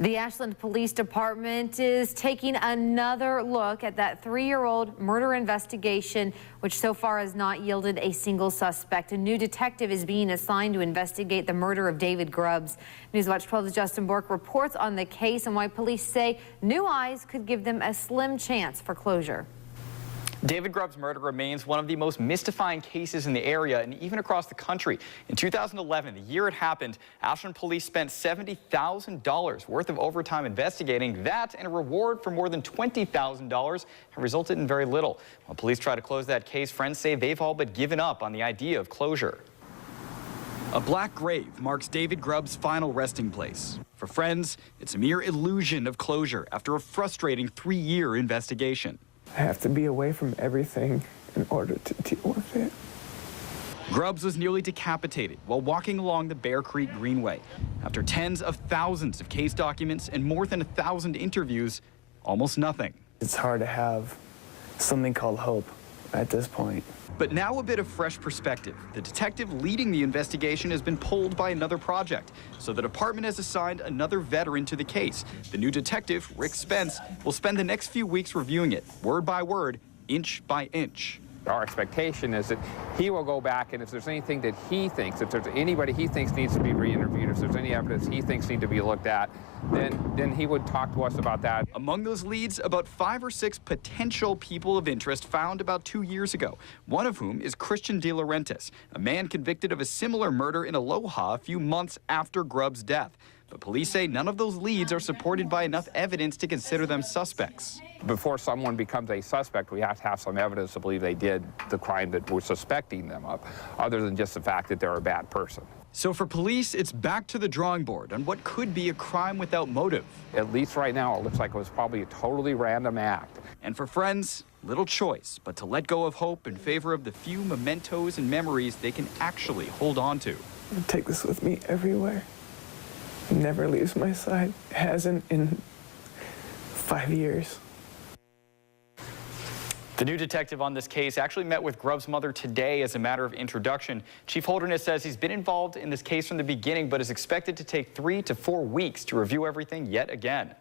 The Ashland Police Department is taking another look at that 3-year-old murder investigation, which so far has not yielded a single suspect. A new detective is being assigned to investigate the murder of David Grubbs. Newswatch 12's Justin Bork reports on the case and why police say new eyes could give them a slim chance for closure. David Grubbs' murder remains one of the most mystifying cases in the area and even across the country. In 2011, the year it happened, Ashland Police spent $70,000 worth of overtime investigating that, and a reward for more than $20,000 have resulted in very little. While police try to close that case, friends say they've all but given up on the idea of closure. A black grave marks David Grubbs' final resting place. For friends, it's a mere illusion of closure after a frustrating 3-year investigation. I have to be away from everything in order to deal with it. Grubbs was nearly decapitated while walking along the Bear Creek Greenway. After tens of thousands of case documents and more than 1,000 interviews, almost nothing. It's hard to have something called hope at this point. But now a bit of fresh perspective. The detective leading the investigation has been pulled by another project, so the department has assigned another veteran to the case. The new detective, Rick Spence, will spend the next few weeks reviewing it, word by word, inch by inch. Our expectation is that he will go back, and if there's anything that he thinks, if there's anybody he thinks needs to be re-interviewed, if there's any evidence he thinks need to be looked at, then he would talk to us about that. Among those leads, about 5 or 6 potential people of interest found about 2 years ago, one of whom is Christian De Laurentiis, a man convicted of a similar murder in Aloha a few months after Grubbs' death. But police say none of those leads are supported by enough evidence to consider them suspects. Before someone becomes a suspect, we have to have some evidence to believe they did the crime that we're suspecting them of, other than just the fact that they're a bad person. So for police, it's back to the drawing board on what could be a crime without motive. At least right now, it looks like it was probably a totally random act. And for friends, little choice but to let go of hope in favor of the few mementos and memories they can actually hold on to. I take this with me everywhere. It never leaves my side. It hasn't in 5 years. The new detective on this case actually met with Grubbs' mother today as a matter of introduction. Chief Holderness says he's been involved in this case from the beginning, but is expected to take 3 to 4 weeks to review everything yet again.